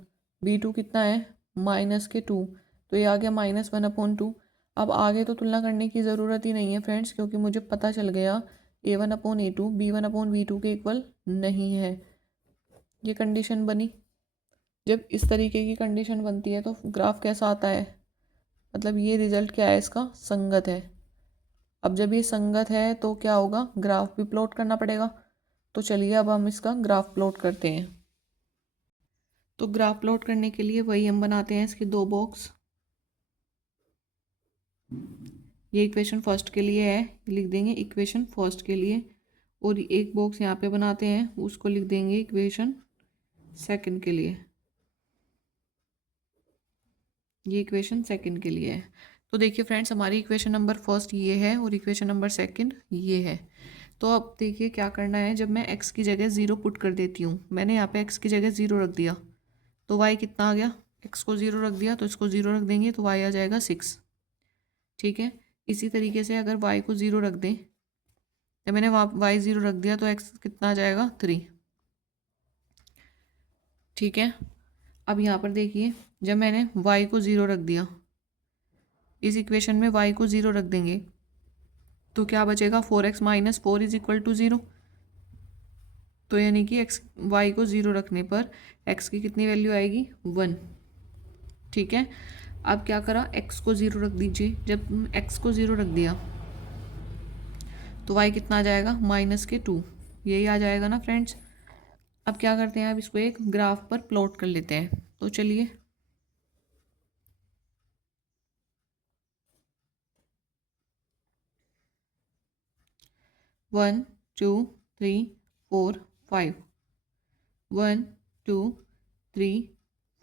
B2 कितना है -2, तो ये आ गया -1/2। अब आगे तो तुलना करने की ज़रूरत ही नहीं है फ्रेंड्स, क्योंकि मुझे पता चल गया A1/A2 B1/B2 के इक्वल नहीं है। ये कंडीशन बनी। जब इस तरीके की कंडीशन बनती है तो ग्राफ कैसा आता है, मतलब ये रिजल्ट क्या है इसका, संगत है। अब जब ये संगत है तो क्या होगा, ग्राफ भी प्लॉट करना पड़ेगा। तो चलिए अब हम इसका ग्राफ प्लॉट करते हैं। तो ग्राफ प्लॉट करने के लिए वही हम बनाते हैं, इसके 2 बॉक्स। ये इक्वेशन फर्स्ट के लिए है, लिख देंगे इक्वेशन फर्स्ट के लिए, और एक बॉक्स यहाँ पे बनाते हैं, उसको लिख देंगे इक्वेशन सेकंड के लिए। ये इक्वेशन सेकंड के लिए है। तो देखिए फ्रेंड्स हमारी इक्वेशन नंबर फर्स्ट ये है और इक्वेशन नंबर सेकंड ये है। तो अब देखिए क्या करना है, जब मैं x की जगह 0 पुट कर देती हूँ, मैंने यहाँ पे x की जगह 0 रख दिया, तो y कितना आ गया, x को 0 रख दिया तो इसको 0 रख देंगे तो y आ जाएगा 6, ठीक है। इसी तरीके से अगर y को 0 रख दें, जब मैंने y 0 रख दिया तो x कितना आ जाएगा 3, ठीक है। अब यहाँ पर देखिए जब मैंने y को 0 रख दिया, इस इक्वेशन में y को 0 रख देंगे तो क्या बचेगा, 4x - 4 = 0। तो यानी कि y को 0 रखने पर x की कितनी वैल्यू आएगी 1, ठीक है। अब क्या करा, x को 0 रख दीजिए, जब x को 0 रख दिया तो y कितना आ जाएगा -2, यही आ जाएगा ना फ्रेंड्स। अब क्या करते हैं, अब इसको एक ग्राफ पर प्लॉट कर लेते हैं। तो चलिए one two three four five, 1 2 3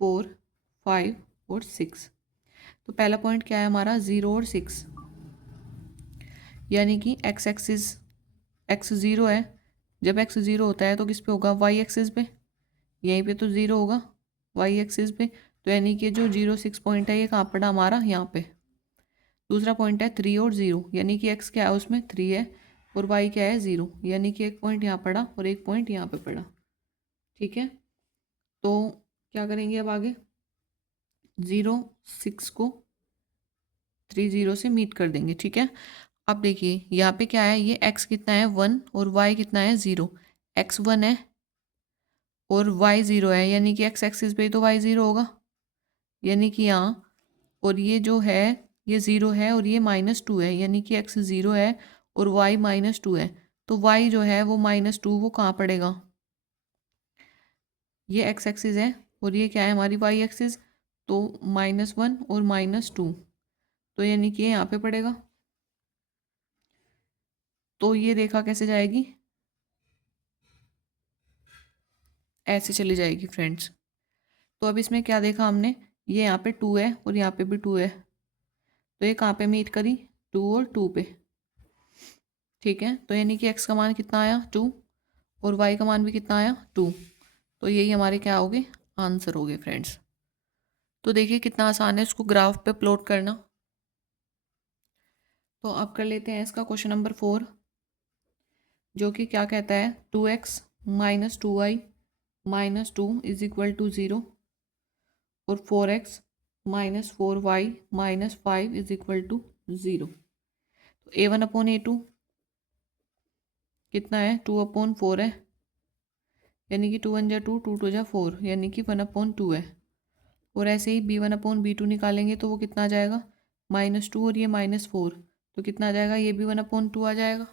4 5 और 6। तो पहला पॉइंट क्या है हमारा, 0 और 6, यानी कि x एक्सिस, x 0 है, जब x 0 होता है तो किस पे होगा, y एक्सिस पे, यहीं पे तो 0 होगा y एक्सिस पे। तो यानी कि जो 0 6 पॉइंट है ये कहाँ पड़ा हमारा, यहाँ पे। दूसरा पॉइंट है 3 और 0, यानी कि x क्या है उसमें 3 है और y क्या है 0, यानी कि एक पॉइंट यहाँ पड़ा और एक पॉइंट यहाँ पे पड़ा, ठीक है। तो क्या करेंगे अब आगे, 0 6 को 3 0 से मीट कर देंगे, ठीक है। अब देखिए यहाँ पे क्या है, ये x कितना है 1 और y कितना है 0, x 1 है और y 0 है, यानी कि x एक्सिस पे तो y 0 होगा, यानी कि यहाँ, और ये जो है ये 0 है और ये -2 है, यानी कि x 0 है और y -2 है। तो y जो है वो -2 वो कहाँ पड़ेगा, ये x एक्सिस है और ये क्या है हमारी y एक्सिस, तो -1 और -2, तो यानी कि ये यहाँ पे पड़ेगा। तो ये रेखा कैसे जाएगी, ऐसे चली जाएगी फ्रेंड्स। तो अब इसमें क्या देखा हमने, ये यहाँ पे 2 है और यहाँ पे भी 2 है, तो ये कहाँ पे मीट करी, 2 और 2 पे। ठीक है, तो यानी कि x का मान कितना आया 2 और y का मान भी कितना आया 2। तो यही हमारे क्या हो गए, आंसर हो गए फ्रेंड्स। तो देखिए कितना आसान है इसको ग्राफ पे प्लॉट करना। तो अब कर लेते हैं इसका क्वेश्चन नंबर 4, जो कि क्या कहता है 2x minus 2y minus 2 is equal to 0 और 4x minus 4y minus 5 is equal to 0। तो a1/a2 कितना है, 2/4 है, यानी कि 2 1 जा 2, 2 2 जा 4, यानी कि 1/2 है। और ऐसे ही b1/b2 निकालेंगे तो वो कितना आ जाएगा, -2 और ये -4, तो कितना आ जाएगा, ये भी 1/2 आ जाएगा।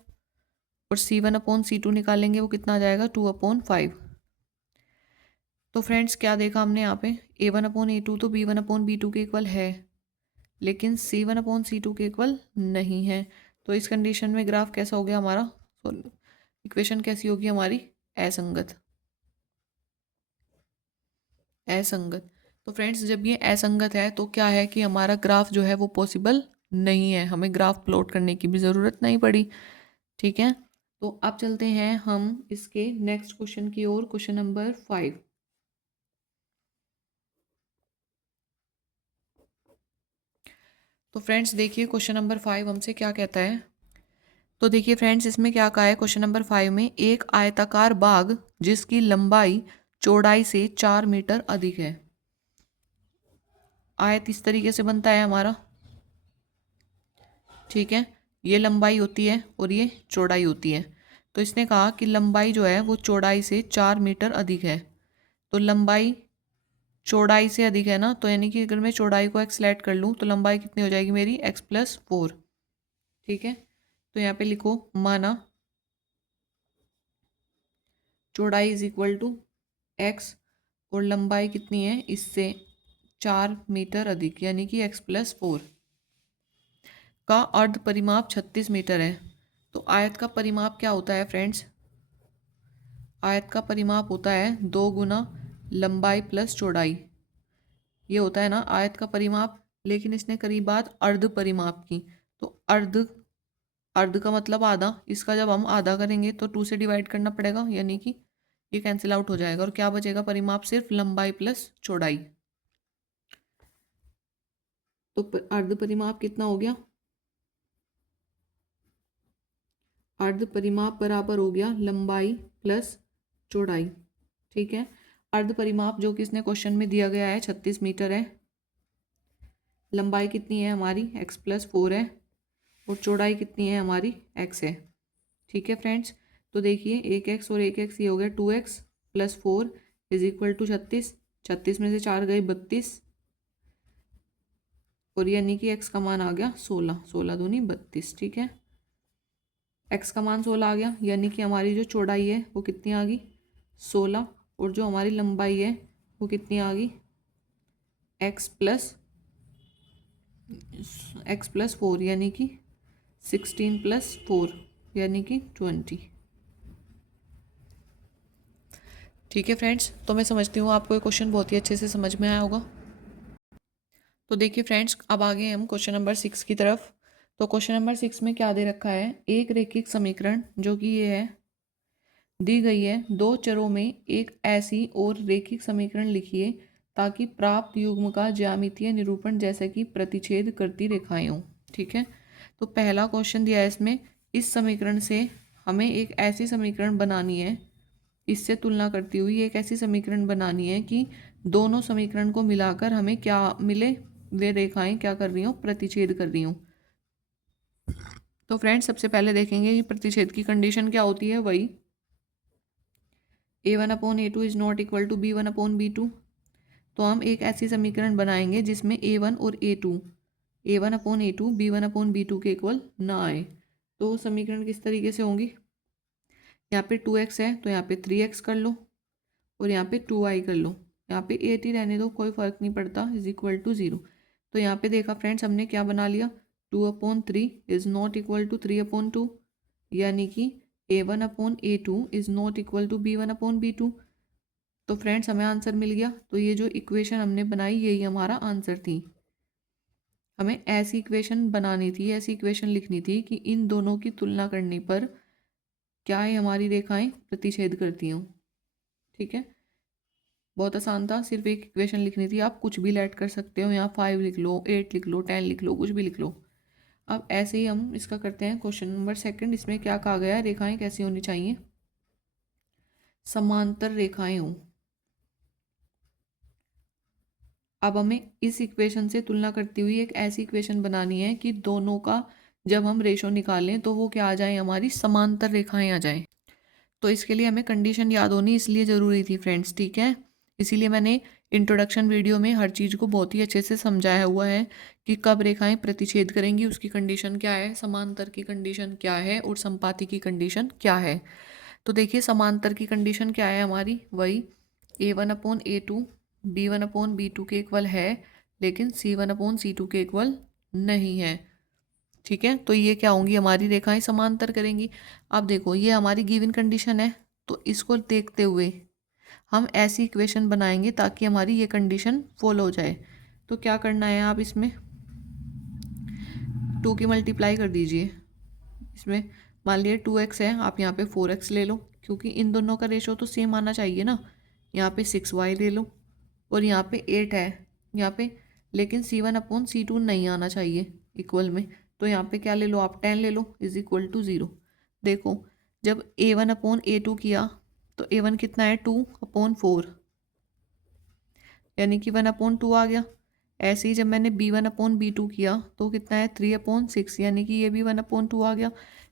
और c1/c2 निकालेंगे वो कितना आ जाएगा, 2/5। तो फ्रेंड्स क्या देखा हमने यहाँ पे, a1/a2 तो b1/b2 के इक्वल है, लेकिन c1/c2 के इक्वल नहीं है। तो इस कंडीशन में ग्राफ कैसा हो गया हमारा, इक्वेशन कैसी होगी हमारी, असंगत। असंगत। तो फ्रेंड्स जब ये असंगत है तो क्या है कि हमारा ग्राफ जो है वो पॉसिबल नहीं है, हमें ग्राफ प्लॉट करने की भी ज़रूरत नहीं पड़ी। ठीक है, तो अब चलते हैं हम इसके नेक्स्ट क्वेश्चन की ओर, क्वेश्चन नंबर 5। तो फ्रेंड्स देखिए क्वेश्चन नंबर 5 हमसे क्या कहता है। तो देखिए फ्रेंड्स इसमें क्या कहा है, क्वेश्चन नंबर 5 में एक आयताकार बाग जिसकी लंबाई चौड़ाई से 4 मीटर अधिक है। आयत इस तरीके से बनता है हमारा, ठीक है, ये लंबाई होती है और ये चौड़ाई होती है। तो इसने कहा कि लंबाई जो है वो चौड़ाई से 4 मीटर अधिक है। तो लंबाई चौड़ाई से अधिक है ना, तो यानी कि अगर मैं चौड़ाई को एक्स लेट कर लूँ तो लंबाई कितनी हो जाएगी मेरी, x+4। ठीक है, तो यहाँ पे लिखो माना चौड़ाई इज इक्वल टू एक्स और लंबाई कितनी है इससे 4 मीटर अधिक, यानी कि x+4 का अर्ध परिमाप 36 मीटर है। तो आयत का परिमाप क्या होता है फ्रेंड्स, आयत का परिमाप होता है 2 गुना लंबाई प्लस चौड़ाई, ये होता है ना आयत का परिमाप। लेकिन इसने करी बात अर्ध परिमाप की, तो अर्ध, अर्ध का मतलब आधा, इसका जब हम आधा करेंगे तो 2 से डिवाइड करना पड़ेगा, यानी कि ये कैंसिल आउट हो जाएगा और क्या बचेगा, परिमाप सिर्फ लंबाई प्लस चौड़ाई। तो अर्ध परिमाप कितना हो गया, अर्ध परिमाप बराबर हो गया लंबाई प्लस चौड़ाई। ठीक है, अर्ध परिमाप जो कि इसने क्वेश्चन में दिया गया है 36 मीटर है, लंबाई कितनी है हमारी x+4 है और चौड़ाई कितनी है हमारी x है। ठीक है फ्रेंड्स, तो देखिए एक x और एक x, ये हो गया 2x+4 इज इक्वल टू 36, 36 में से 4 गए 32 और यानी कि x का मान आ गया 16, 16 दूनी 32। ठीक है, x का मान 16 आ गया, यानी कि हमारी जो चौड़ाई है वो कितनी आ गई 16 और जो हमारी लंबाई है वो कितनी आ गई x+4, यानी कि 16+4 यानी कि 20। ठीक है फ्रेंड्स, तो मैं समझती हूँ आपको ये क्वेश्चन बहुत ही अच्छे से समझ में आया होगा। तो देखिए फ्रेंड्स अब आगे हम क्वेश्चन नंबर 6 की तरफ। तो क्वेश्चन नंबर 6 में क्या दे रखा है, एक रैखिक समीकरण जो कि ये है दी गई है, दो चरों में एक ऐसी और रैखिक समीकरण लिखिए ताकि प्राप्त युग्म का ज्यामितीय निरूपण जैसे कि प्रतिच्छेद करती रेखाएं हों। ठीक है, तो पहला क्वेश्चन दिया है इसमें, इस समीकरण से हमें एक ऐसी समीकरण बनानी है, इससे तुलना करती हुई एक ऐसी समीकरण बनानी है कि दोनों समीकरण को मिलाकर हमें क्या मिले, वे रेखाएं क्या कर रही हूँ, प्रतिच्छेद कर रही हूँ। तो फ्रेंड्स सबसे पहले देखेंगे कि प्रतिच्छेद की कंडीशन क्या होती है, वही a1/a2 is not equal to b1/b2। तो हम एक ऐसी समीकरण बनाएंगे जिसमें a1 और a1/a2 b1/b2 के इक्वल ना आए। तो समीकरण किस तरीके से होंगी, यहाँ पे 2x है तो यहाँ पे 3x कर लो और यहाँ पे 2y कर लो, यहाँ पे 8 ही रहने दो, कोई फर्क नहीं पड़ता, इज इक्वल टू 0। तो यहाँ पे देखा फ्रेंड्स हमने क्या बना लिया, 2/3 इज नॉट इक्वल टू 3/2, यानी कि a1/a2 is not equal to b1/b2। तो फ्रेंड्स हमें आंसर मिल गया। तो ये जो इक्वेशन हमने बनाई यही हमारा आंसर थी। हमें ऐसी इक्वेशन बनानी थी, ऐसी इक्वेशन लिखनी थी कि इन दोनों की तुलना करने पर क्या ये हमारी रेखाएं प्रतिच्छेद करती हों। ठीक है, बहुत आसान था, सिर्फ एक इक्वेशन लिखनी थी। आप कुछ भी लेट कर सकते हो, यहाँ 5 लिख लो, 8 लिख लो, 10 लिख लो, कुछ भी लिख लो। अब ऐसे ही हम इसका करते हैं क्वेश्चन नंबर 2। इसमें क्या कहा गया है, रेखाएं कैसी होनी चाहिए, समांतर रेखाएं हों। अब हमें इस इक्वेशन से तुलना करती हुई एक ऐसी इक्वेशन बनानी है कि दोनों का जब हम रेशो निकालें तो वो क्या आ जाए, हमारी समांतर रेखाएं आ जाए। तो इसके लिए हमें कंडीशन याद होनी इसलिए ज़रूरी थी फ्रेंड्स। ठीक है, इसीलिए मैंने इंट्रोडक्शन वीडियो में हर चीज़ को बहुत ही अच्छे से समझाया हुआ है कि कब रेखाएं प्रतिच्छेद करेंगी, उसकी कंडीशन क्या है, समांतर की कंडीशन क्या है और समपाती की कंडीशन क्या है। तो देखिए समांतर की कंडीशन क्या है हमारी, वही A1/A2 B1/B2 के इक्वल है, लेकिन C1/C2 के इक्वल नहीं है। ठीक है, तो ये क्या होंगी, हमारी रेखाएं समांतर करेंगी। अब देखो ये हमारी गिवन कंडीशन है, तो इसको देखते हुए हम ऐसी इक्वेशन बनाएंगे ताकि हमारी ये कंडीशन फॉलो हो जाए। तो क्या करना है, आप इसमें 2 की मल्टीप्लाई कर दीजिए। इसमें मान लिया 2x है, आप यहाँ पे 4x ले लो, क्योंकि इन दोनों का रेशो तो सेम आना चाहिए ना। यहाँ पे 6y ले लो और यहाँ पे 8 है यहाँ पे, लेकिन C1/C2 नहीं आना चाहिए इक्वल में। तो यहाँ पे क्या ले लो आप, 10 ले लो इज इक्वल टू 0। देखो जब A1/A2 किया तो A1 कितना है, 2/4, यानी कि 1/2 आ गया। ऐसे ही जब मैंने B1/B2 किया तो कितना है, 3/6, यानी कि ये भी 1/2 आ गया।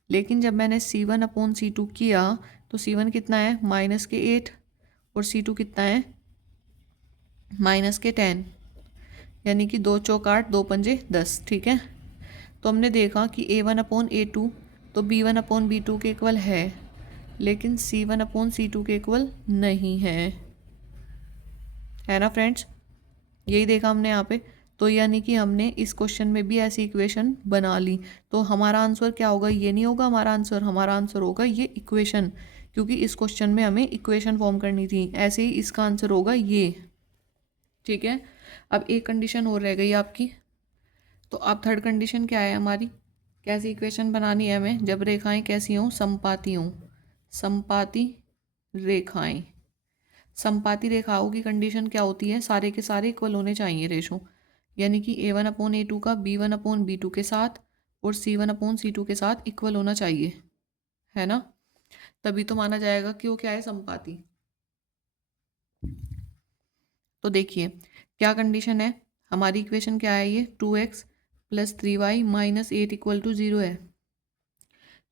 लेकिन जब मैंने C1/C2 किया तो C1 कितना है, -8, और C2 कितना है, -10, यानी कि 2 चौक 8, 2 पंजे 10। ठीक है, तो हमने देखा कि A1/A2 तो B1/B2 के इक्वल है, लेकिन C1/C2 के इक्वल नहीं है ना फ्रेंड्स। यही देखा हमने यहाँ पे। तो यानी कि हमने इस क्वेश्चन में भी ऐसी इक्वेशन बना ली। तो हमारा आंसर क्या होगा, ये नहीं होगा हमारा आंसर होगा ये इक्वेशन, क्योंकि इस क्वेश्चन में हमें इक्वेशन फॉर्म करनी थी। ऐसे ही इसका आंसर होगा ये। ठीक है, अब एक कंडीशन और रह गई आपकी। तो अब थर्ड कंडीशन क्या है हमारी, कैसी इक्वेशन बनानी है हमें, जब रेखाएं कैसी हों, समपाती हों। समपाती रेखाएं, समपाती रेखाओं की कंडीशन क्या होती है, सारे के सारे इक्वल होने चाहिए रेशो, यानी कि A1/A2 का B1/B2 के साथ और C1/C2 के साथ इक्वल होना चाहिए, है ना। तभी तो माना जाएगा कि वो क्या है, समपाती। तो देखिए क्या कंडीशन है हमारी, इक्वेशन क्या है, ये 2x + 3y - 8 = 0 है।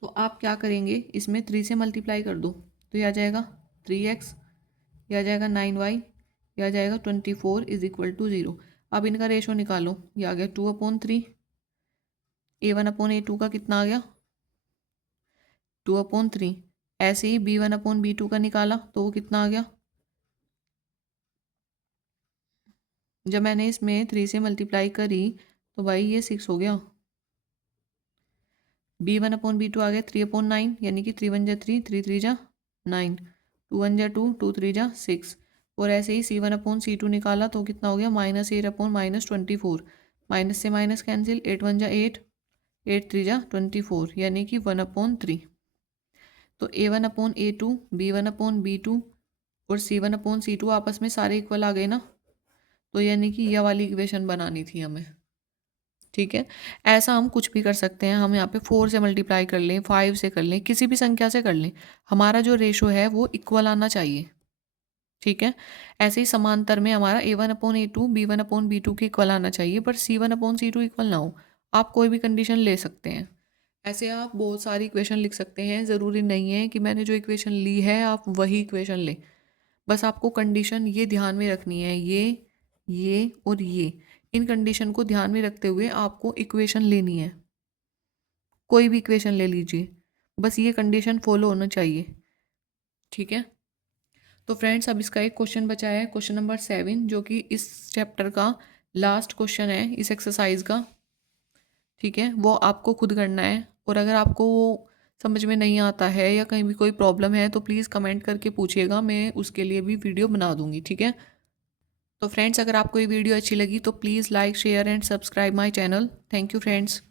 तो आप क्या करेंगे, इसमें 3 से मल्टीप्लाई कर दो, तो ये आ जाएगा 3x, ये आ जाएगा 9y, ये आ जाएगा 24 = 0। अब इनका रेशो निकालो, ये आ गया 2/3। A1/A2 का कितना आ गया, 2/3। ऐसे ही B1/B2 का निकाला तो वो कितना आ गया, जब मैंने इसमें 3 से मल्टीप्लाई करी तो भाई ये 6 हो गया। B1/B2 आ गया 3/9, यानी कि 3 × 1 = 3, 3 × 3 = 9, 2 × 1 = 2, 2 × 3 = 6। और ऐसे ही C1/C2 निकाला तो कितना हो गया, -8/-24, माइनस से माइनस कैंसिल, 8 × 1 = 8, 8 × 3 = 24, यानी कि 1/3। तो A1/A2, B1/B2 और C1/C2 आपस में सारे इक्वल आ गए ना। तो यानी कि यह वाली इक्वेशन बनानी थी हमें। ठीक है, ऐसा हम कुछ भी कर सकते हैं, हम यहाँ पे 4 से मल्टीप्लाई कर लें, 5 से कर लें, किसी भी संख्या से कर लें, हमारा जो रेशो है वो इक्वल आना चाहिए। ठीक है, ऐसे ही समांतर में हमारा A1/A2 B1/B2 के इक्वल आना चाहिए, पर C1/C2 इक्वल ना हो। आप कोई भी कंडीशन ले सकते हैं, ऐसे आप बहुत सारी इक्वेशन लिख सकते हैं, ज़रूरी नहीं है कि मैंने जो इक्वेशन ली है आप वही इक्वेशन लें। बस आपको कंडीशन ये ध्यान में रखनी है, ये और ये, इन कंडीशन को ध्यान में रखते हुए आपको इक्वेशन लेनी है। कोई भी इक्वेशन ले लीजिए, बस ये कंडीशन फॉलो होना चाहिए। ठीक है, तो फ्रेंड्स अब इसका एक क्वेश्चन बचा है, क्वेश्चन नंबर 7, जो कि इस चैप्टर का लास्ट क्वेश्चन है, इस एक्सरसाइज का। ठीक है, वो आपको खुद करना है, और अगर आपको वो समझ में नहीं आता है या कहीं भी कोई प्रॉब्लम है तो प्लीज़ कमेंट करके पूछिएगा, मैं उसके लिए भी वीडियो बना दूँगी, ठीक है। तो फ्रेंड्स, अगर आपको ये वीडियो अच्छी लगी तो please like share and subscribe my channel. Thank you friends.